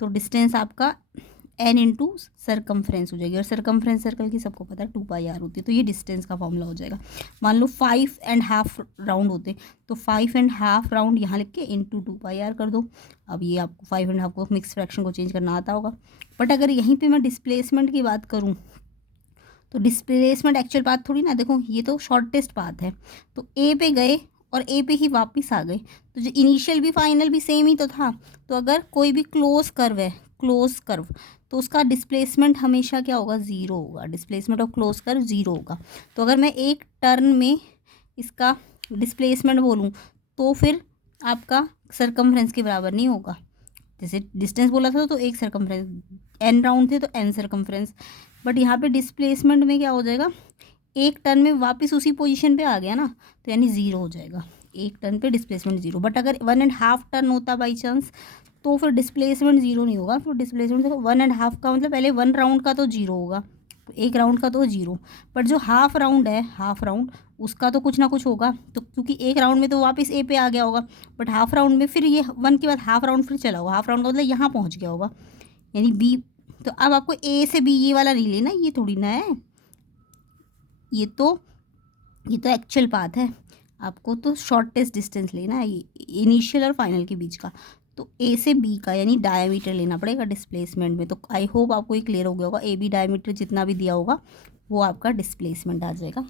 तो डिस्टेंस आपका n इंटू सर्कमफ्रेंस हो जाएगी। और सर्कमफ्रेंस सर्कल की सबको पता है 2πr होती है, तो ये डिस्टेंस का फॉर्मूला हो जाएगा। मान लो 5.5 राउंड होते तो 5.5 राउंड यहाँ लिख के इंटू 2πr कर दो। अब ये आपको 5.5 को मिक्स फ्रैक्शन को चेंज करना आता होगा। बट अगर यहीं पे मैं डिस्प्लेसमेंट की बात करूँ तो डिस्प्लेसमेंट एक्चुअल पाथ थोड़ी ना, देखो ये तो शॉर्टेस्ट पाथ है, तो ए पे गए और ए पे ही वापस आ गए, तो जो इनिशियल भी फाइनल भी सेम ही तो था। तो अगर कोई भी क्लोज कर्व है, क्लोज कर्व, तो उसका डिस्प्लेसमेंट हमेशा क्या होगा, ज़ीरो होगा। Displacement of close curve zero होगा। तो अगर मैं एक टर्न में इसका डिस्प्लेसमेंट बोलूँ तो फिर आपका सर्कमफ्रेंस के बराबर नहीं होगा। जैसे डिस्टेंस बोला था तो एक सर्कमफ्रेंस, n राउंड थे तो n सर्कमफ्रेंस। बट यहाँ पे डिस्प्लेसमेंट में क्या हो जाएगा, एक टर्न में वापस उसी पोजीशन पे आ गया ना, तो यानी ज़ीरो हो जाएगा। एक टर्न पे डिस्प्लेसमेंट ज़ीरो। बट अगर 1.5 टर्न होता बाई चांस तो फिर डिस्प्लेसमेंट ज़ीरो नहीं होगा। फिर डिस्प्लेसमेंट देखो 1.5 का मतलब पहले 1 राउंड का तो जीरो होगा, एक राउंड का तो जीरो। बट जो हाफ राउंड है, हाफ राउंड, उसका तो कुछ ना कुछ होगा। तो क्योंकि एक राउंड में तो वापस ए पे आ गया होगा, बट हाफ राउंड में फिर ये 1 के बाद हाफ राउंड फिर चला होगा। हाफ राउंड का मतलब यहाँ पहुँच गया होगा, यानी बी। तो अब आपको ए से बी ये वाला नहीं लेना, ये थोड़ी ना है, ये तो एक्चुअल पाथ है। आपको तो शॉर्टेस्ट डिस्टेंस लेना है, इनिशियल और फाइनल के बीच का। तो ए से बी का यानी डायमीटर लेना पड़ेगा डिस्प्लेसमेंट में। तो आई होप आपको ये क्लियर हो गया होगा। ए बी डायमीटर जितना भी दिया होगा वो आपका डिस्प्लेसमेंट आ जाएगा।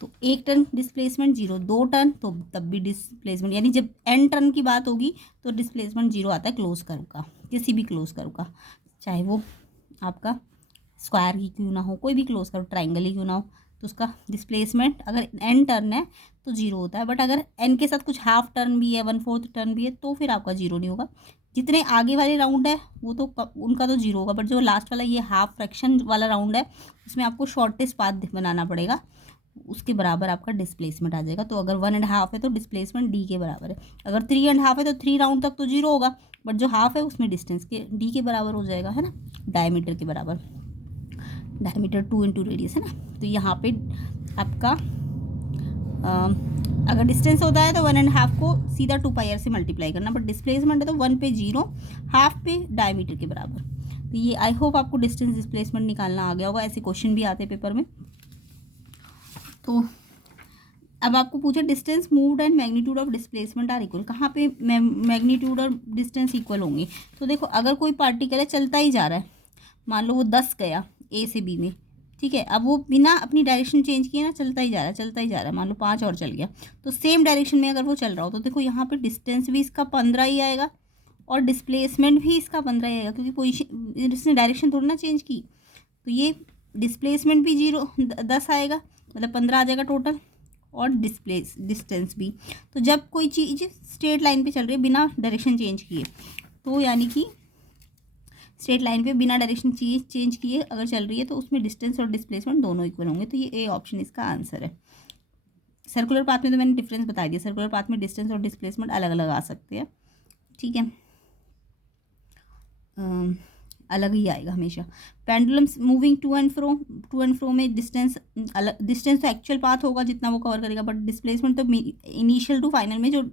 तो एक टर्न डिस्प्लेसमेंट जीरो, 2 टर्न तो तब भी डिस्प्लेसमेंट, यानी जब n टर्न की बात होगी तो डिस्प्लेसमेंट जीरो आता है क्लोज कर्व का, किसी भी क्लोज कर्व का, चाहे वो आपका स्क्वायर ही क्यों ना हो, कोई भी क्लोज कर्व, ट्राइंगल ही क्यों ना हो, तो उसका डिस्प्लेसमेंट अगर n टर्न है तो जीरो होता है। बट अगर n के साथ कुछ हाफ टर्न भी है, 1/4 टर्न भी है, तो फिर आपका जीरो नहीं होगा। जितने आगे वाले राउंड है वो तो उनका तो जीरो होगा, बट जो लास्ट वाला ये हाफ फ्रैक्शन वाला राउंड है उसमें आपको शॉर्टेस्ट पाथ बनाना पड़ेगा। उसके बराबर आपका डिस्प्लेसमेंट आ जाएगा। तो अगर 1.5 है तो डिस्प्लेसमेंट डी के बराबर है, अगर 3.5 है तो 3 राउंड तक तो जीरो होगा, बट जो हाफ है उसमें डिस्टेंस के डी के बराबर हो जाएगा, है ना, डायमीटर के बराबर। डायमीटर 2 इंटू रेडियस है ना। तो यहाँ पे आपका अगर डिस्टेंस होता है तो 1.5 को सीधा 2πr से मल्टीप्लाई करना, बट डिस्प्लेसमेंट है तो 1 पे 0, हाफ पे डायमीटर के बराबर। तो ये आई होप आपको डिस्टेंस डिस्प्लेसमेंट निकालना आ गया होगा, ऐसे क्वेश्चन भी आते हैं पेपर में। तो अब आपको पूछा distance moved and magnitude of displacement are equal, कहाँ पे मैग्नीट्यूड और डिस्टेंस इक्वल होंगे। तो देखो अगर कोई पार्टिकल है चलता ही जा रहा है, मान लो वो 10 गया ए से बी में, ठीक है, अब वो बिना अपनी डायरेक्शन चेंज किए ना चलता ही जा रहा है, चलता ही जा रहा है, मान लो 5 और चल गया, तो सेम डायरेक्शन में अगर वो चल रहा हो तो देखो यहाँ पे डिस्टेंस भी इसका 15 ही आएगा और डिस्प्लेसमेंट भी इसका 15 ही आएगा, क्योंकि पोजीशन इसने डायरेक्शन थोड़ी ना चेंज की। तो ये डिस्प्लेसमेंट भी 10 आएगा, मतलब 15 आ जाएगा टोटल, और डिस्टेंस भी। तो जब कोई चीज़ स्ट्रेट लाइन पे चल रही है बिना डायरेक्शन चेंज किए, तो यानी कि स्ट्रेट लाइन पे बिना डायरेक्शन चेंज किए अगर चल रही है तो उसमें डिस्टेंस और डिस्प्लेसमेंट दोनों इक्वल होंगे। तो ये ए ऑप्शन इसका आंसर है। सर्कुलर पाथ में तो मैंने डिफरेंस बता दिया, सर्कुलर पाथ में डिस्टेंस और डिस्प्लेसमेंट अलग अलग आ सकते हैं, ठीक है, अलग ही आएगा हमेशा। Pendulum moving to and fro में डिस्टेंस अलग, डिस्टेंस तो एक्चुअल पाथ होगा जितना वो कवर करेगा, बट डिस्प्लेसमेंट तो इनिशियल टू फाइनल में जो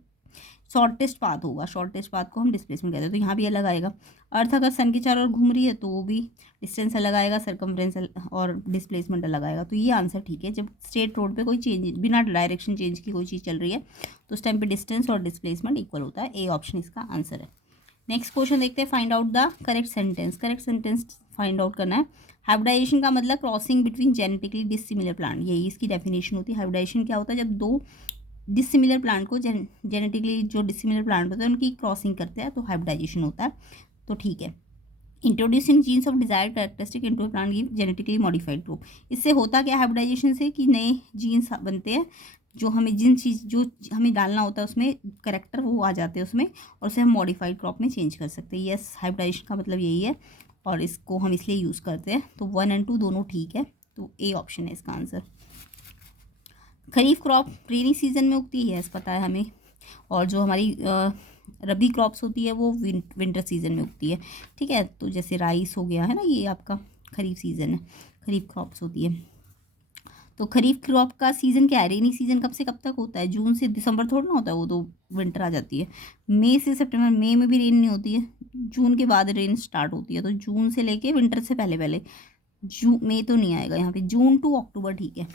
शॉर्टेस्ट पाथ होगा, शॉर्टेस्ट पाथ को हम डिस्प्लेसमेंट कहते हैं। तो यहाँ भी अलग आएगा। अर्थ अगर सन के चारों ओर घूम रही है तो वो भी डिस्टेंस अलग आएगा, सर्कमफ्रेंस और डिस्प्लेसमेंट अलग आएगा। तो ये आंसर ठीक है। जब स्ट्रेट रोड पे कोई चेंज बिना डायरेक्शन चेंज की कोई चीज़ चल रही है तो उस टाइम पे डिस्टेंस और डिस्प्लेसमेंट इक्वल होता है। ए ऑप्शन इसका आंसर है। नेक्स्ट क्वेश्चन देखते हैं, find out the correct sentence. Correct sentence find out करना है। हाइब्रिडाइजेशन का मतलब crossing between genetically dissimilar plant, यही इसकी डेफिनेशन होती है। हाइब्रिडाइजेशन क्या होता है, जब दो डिसिमिलर प्लांट को जेनेटिकली जो डिसिमिलर प्लांट होता है उनकी क्रॉसिंग करते हैं तो हाइब्रिडाइजेशन होता है। तो ठीक है। Introducing jeans of desired characteristic into A plant give genetically modified group. इससे होता क्या हाइब्रिडाइजेशन से, कि नए जीन्स बनते हैं जो हमें जिन चीज़ जो हमें डालना होता है उसमें करेक्टर वो आ जाते हैं उसमें, और उसे हम मॉडिफाइड क्रॉप में चेंज कर सकते हैं। यस, हाइब्रिडाइजेशन का मतलब यही है और इसको हम इसलिए यूज़ करते हैं। तो 1 और 2 दोनों ठीक है। तो ए ऑप्शन है इसका आंसर। खरीफ क्रॉप रेनी सीजन में उगती है, पता है हमें, और जो हमारी रबी क्रॉप्स होती है वो विंटर सीजन में उगती है, ठीक है। तो जैसे राइस हो गया है ना, ये आपका खरीफ सीजन है, खरीफ क्रॉप्स होती है। तो खरीफ क्रॉप का सीज़न क्या है, रेनी सीजन कब से कब तक होता है, जून से दिसंबर थोड़ा ना होता है, वो तो विंटर आ जाती है। मई से सितंबर, मई में भी रेन नहीं होती है, जून के बाद रेन स्टार्ट होती है। तो जून से लेके विंटर से पहले पहले, मई तो नहीं आएगा यहाँ पे, जून टू अक्टूबर, ठीक है।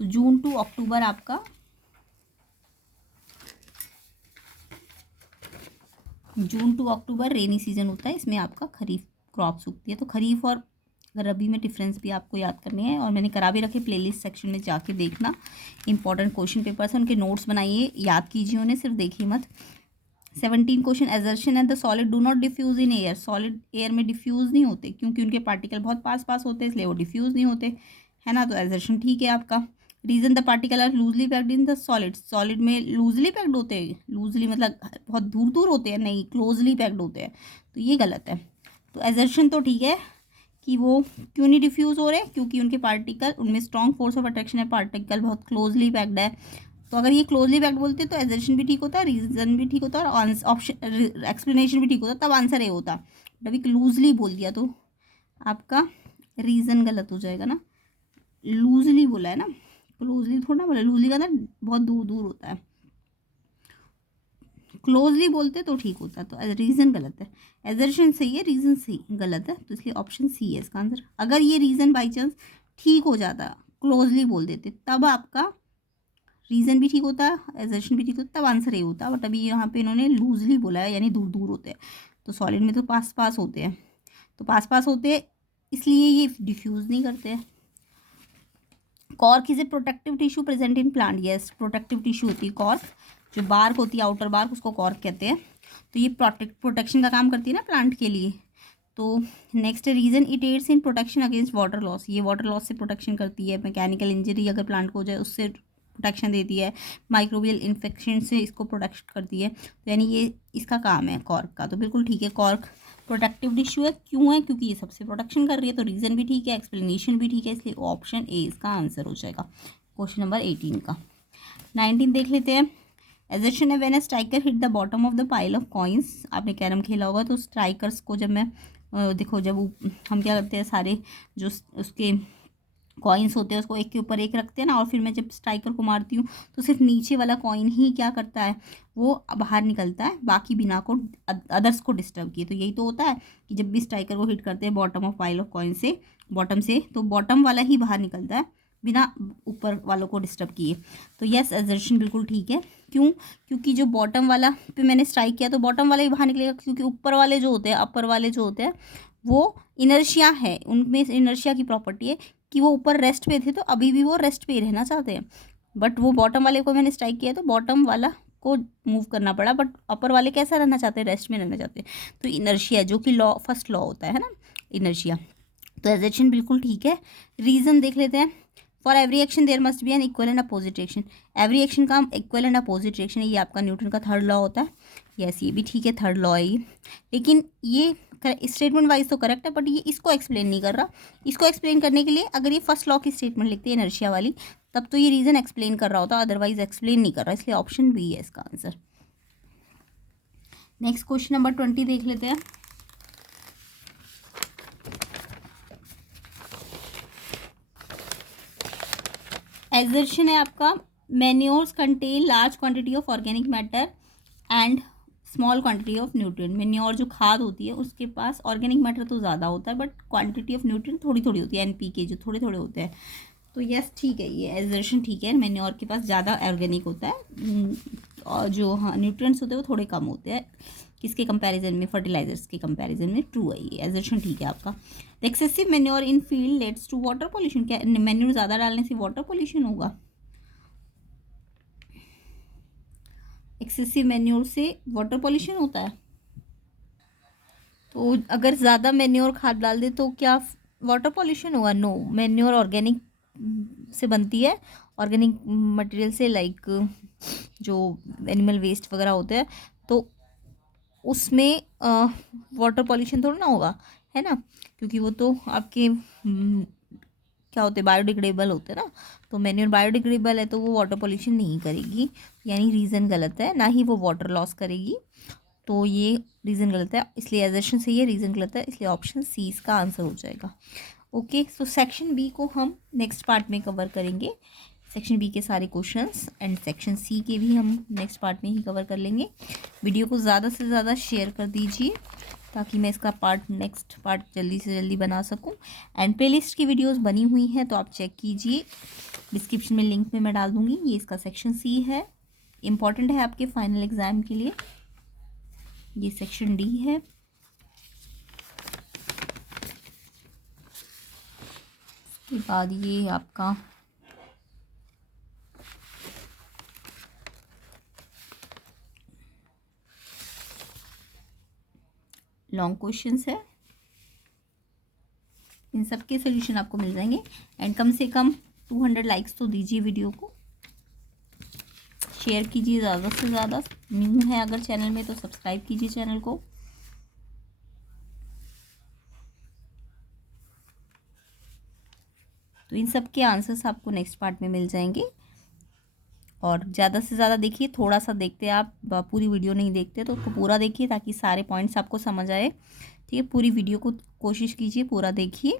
तो जून टू अक्टूबर आपका रेनी सीजन होता है, इसमें आपका खरीफ क्रॉप्स उगती है। तो खरीफ और रबी में डिफरेंस भी आपको याद करने हैं, और मैंने करा भी रखे, प्लेलिस्ट सेक्शन में जाके देखना। इंपॉर्टेंट क्वेश्चन पेपर्स हैं, उनके नोट्स बनाइए, याद कीजिए उन्हें, सिर्फ देखिए मत। 17 question, assertion and the solid do not diffuse in air. Solid air में डिफ्यूज नहीं होते क्योंकि उनके पार्टिकल बहुत पास होते हैं, इसलिए वो डिफ्यूज नहीं होते, है ना। तो एजर्शन ठीक है आपका। Reason the particle are loosely packed in the solid. Solid में लूजली पैक्ड होते हैं, लूजली मतलब बहुत दूर दूर होते हैं, नहीं, क्लोजली पैक्ड होते हैं, तो ये गलत है। तो एजर्शन तो ठीक है कि वो क्यों नहीं डिफ्यूज़ हो रहे, क्योंकि उनके पार्टिकल, उनमें स्ट्रॉन्ग फोर्स ऑफ अट्रैक्शन है, पार्टिकल बहुत क्लोजली पैक्ड है। तो अगर ये क्लोजली पैक्ड बोलते तो एजर्शन भी ठीक होता है, रीज़न भी ठीक होता है, और ऑप्शन एक्सप्लेनेशन भी ठीक होता, तब आंसर ए होता। बट अभी लूजली बोल दिया तो आपका रीज़न गलत हो जाएगा ना, लूजली बोला है ना, क्लोजली थोड़ा ना बोला, लूजली का ना बहुत दूर दूर होता है, क्लोजली बोलते तो ठीक होता। तो रीज़न गलत है, एजर्शन सही है, रीज़न सही गलत है, तो इसलिए ऑप्शन सी है इसका आंसर। अगर ये रीज़न बाई चांस ठीक हो जाता, क्लोजली बोल देते, तब आपका रीज़न भी ठीक होता, एजर्शन भी ठीक होता, तब आंसर ए होता। बट अभी यहाँ पे इन्होंने लूजली बोला है, यानी दूर दूर होते हैं। तो सॉलिड में तो पास पास होते हैं, तो पास होते हैं, इसलिए ये डिफ्यूज़ नहीं करते हैं। Cork is a protective tissue present in plant. Yes, protective tissue होती है कॉर्क, जो बार्क होती है, आउटर बार्क, उसको कॉर्क कहते हैं। तो ये प्रोटेक्शन का काम करती है ना प्लांट के लिए। तो next reason, it adds in protection against water loss. ये वाटर लॉस से प्रोटेक्शन करती है, मैकेनिकल इंजरी अगर प्लांट को हो जाए उससे प्रोटेक्शन देती है, माइक्रोबियल इन्फेक्शन से इसको प्रोटेक्ट करती है। तो यानी ये इसका काम है कॉर्क का। तो बिल्कुल ठीक है, कॉर्क प्रोटेक्टिव टिश्यू है। क्यों है, क्योंकि ये सबसे प्रोटेक्शन कर रही है। तो रीज़न भी ठीक है, एक्सप्लेनेशन भी ठीक है, इसलिए ऑप्शन ए इसका आंसर हो जाएगा। क्वेश्चन नंबर 18 का। 19 देख लेते हैं। एजर्शन है when a striker hit the bottom of the pile of coins. आपने कैरम खेला होगा तो स्ट्राइकर्स को जब मैं देखो जब हम क्या करते हैं, सारे जो उसके कॉइन्स होते हैं उसको एक के ऊपर एक रखते हैं ना, और फिर मैं जब स्ट्राइकर को मारती हूँ तो सिर्फ नीचे वाला कॉइन ही क्या करता है, वो बाहर निकलता है, बाकी बिना को अदर्स को डिस्टर्ब किए। तो यही तो होता है कि जब भी स्ट्राइकर को हिट करते हैं bottom of pile of coin से, बॉटम से, तो बॉटम वाला ही बाहर निकलता है बिना ऊपर वालों को डिस्टर्ब किए। तो यस, एजर्शन बिल्कुल ठीक है। क्यों? क्योंकि जो बॉटम वाला पे मैंने स्ट्राइक किया तो बॉटम वाला ही बाहर निकलेगा, क्योंकि ऊपर वाले जो होते हैं, अपर वाले जो होते हैं, वो इनर्शिया है, उनमें इनर्शिया की प्रॉपर्टी है कि वो ऊपर रेस्ट पे थे तो अभी भी वो रेस्ट पे ही रहना चाहते हैं। बट वो बॉटम वाले को मैंने स्ट्राइक किया तो बॉटम वाला को मूव करना पड़ा, बट अपर वाले कैसा रहना चाहते हैं, रेस्ट में रहना चाहते हैं। तो इनर्शिया जो कि लॉ, फर्स्ट लॉ होता है ना, इनर्शिया। तो एजर्शन बिल्कुल ठीक है। रीज़न देख लेते हैं। For every action there must be an equal and opposite reaction. Every action का इक्वल एंड अपोजिट रिएक्शन है, ये आपका न्यूटन का थर्ड लॉ होता है। यस, ये भी ठीक है, थर्ड लॉ है ये। लेकिन ये स्टेटमेंट वाइज तो करेक्ट है, बट ये इसको एक्सप्लेन नहीं कर रहा। इसको एक्सप्लेन करने के लिए अगर ये फर्स्ट लॉ की स्टेटमेंट लिखते हैं इनर्शिया वाली, तब तो ये रीज़न एक्सप्लेन कर रहा होता, अदरवाइज एक्सप्लेन नहीं कर रहा, इसलिए ऑप्शन बी है इसका आंसर। नेक्स्ट क्वेश्चन नंबर 20 देख लेते हैं। एजर्शन है आपका, manures contain large quantity of organic matter and small quantity of nutrient. Manure जो खाद होती है उसके पास ऑर्गेनिक मैटर तो ज़्यादा होता है, बट क्वांटिटी ऑफ न्यूट्रिएंट थोड़ी थोड़ी होती है, NPK जो थोड़े थोड़े होते हैं। तो यस ठीक है, ये एजर्शन ठीक है। मैन्योर के पास ज़्यादा ऑर्गेनिक होता है, और जो हाँ न्यूट्रिएंट्स होते हैं वो थोड़े कम होते हैं, किसके कंपैरिजन में, फर्टिलाइजर्स के कंपैरिजन में। ट्रू है ये, एजर्शन ठीक है आपका। Excessive manure in field leads to water pollution. क्या मैन्योर ज़्यादा डालने से वाटर पॉल्यूशन होगा? एक्सेसिव मैन्योर से वाटर पॉल्यूशन होता है? तो अगर ज़्यादा मैन्योर खाद डाल दे तो क्या वाटर पॉल्यूशन होगा? नो, मैन्योर ऑर्गेनिक से बनती है, ऑर्गेनिक मटेरियल से, लाइक जो एनिमल वेस्ट वगैरह होते हैं, तो उसमें वाटर पॉल्यूशन थोड़ा ना होगा, है ना, क्योंकि वो तो आपके क्या होते हैं, बायोडिग्रेडेबल होते हैं ना। तो मैन्योर बायोडिग्रेडेबल है तो वो वाटर पॉल्यूशन नहीं करेगी, यानी रीज़न गलत है, ना ही वो वाटर लॉस करेगी। तो ये रीज़न गलत है, इसलिए एजर्शन सही है, रीज़न गलत है, इसलिए ऑप्शन सी इसका आंसर हो जाएगा। ओके, सो सेक्शन बी को हम नेक्स्ट पार्ट में कवर करेंगे। सेक्शन बी के सारे क्वेश्चंस एंड सेक्शन सी के भी हम नेक्स्ट पार्ट में ही कवर कर लेंगे। वीडियो को ज़्यादा से ज़्यादा शेयर कर दीजिए ताकि मैं इसका नेक्स्ट पार्ट जल्दी से जल्दी बना सकूं। एंड प्लेलिस्ट की वीडियोस बनी हुई हैं तो आप चेक कीजिए, डिस्क्रिप्शन में लिंक में मैं डाल दूँगी। ये इसका सेक्शन सी है, इम्पॉर्टेंट है आपके फाइनल एग्ज़ाम के लिए। ये सेक्शन डी है। उसके बाद ये आपका लॉन्ग क्वेश्चंस है, इन सब के सोल्यूशन आपको मिल जाएंगे। एंड कम से कम 200 लाइक्स तो दीजिए वीडियो को, शेयर कीजिए ज़्यादा से ज़्यादा। न्यू है अगर चैनल में तो सब्सक्राइब कीजिए चैनल को। तो इन सब के आंसर्स आपको नेक्स्ट पार्ट में मिल जाएंगे। और ज़्यादा से ज़्यादा देखिए, थोड़ा सा देखते आप, पूरी वीडियो नहीं देखते तो उसको पूरा देखिए ताकि सारे पॉइंट्स आपको समझ आए। ठीक है, पूरी वीडियो को कोशिश कीजिए पूरा देखिए,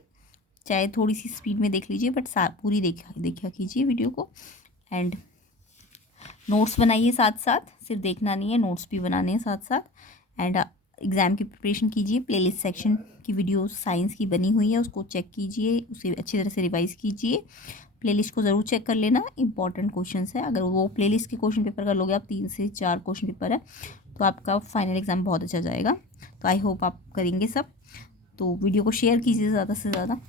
चाहे थोड़ी सी स्पीड में देख लीजिए, बट पूरी देखा कीजिए वीडियो को। एंड नोट्स बनाइए साथ साथ, सिर्फ देखना नहीं है, नोट्स भी बनाने हैं साथ साथ। एंड एग्ज़ाम की प्रिपरेशन कीजिए। प्लेलिस्ट सेक्शन की वीडियो साइंस की बनी हुई है, उसको चेक कीजिए, उसे अच्छी तरह से रिवाइज़ कीजिए। प्लेलिस्ट को ज़रूर चेक कर लेना, इंपॉर्टेंट क्वेश्चंस है। अगर वो प्लेलिस्ट के क्वेश्चन पेपर कर लोगे आप, 3 से 4 क्वेश्चन पेपर है, तो आपका फाइनल एग्ज़ाम बहुत अच्छा जाएगा। तो आई होप आप करेंगे सब। तो वीडियो को शेयर कीजिए ज़्यादा से ज़्यादा।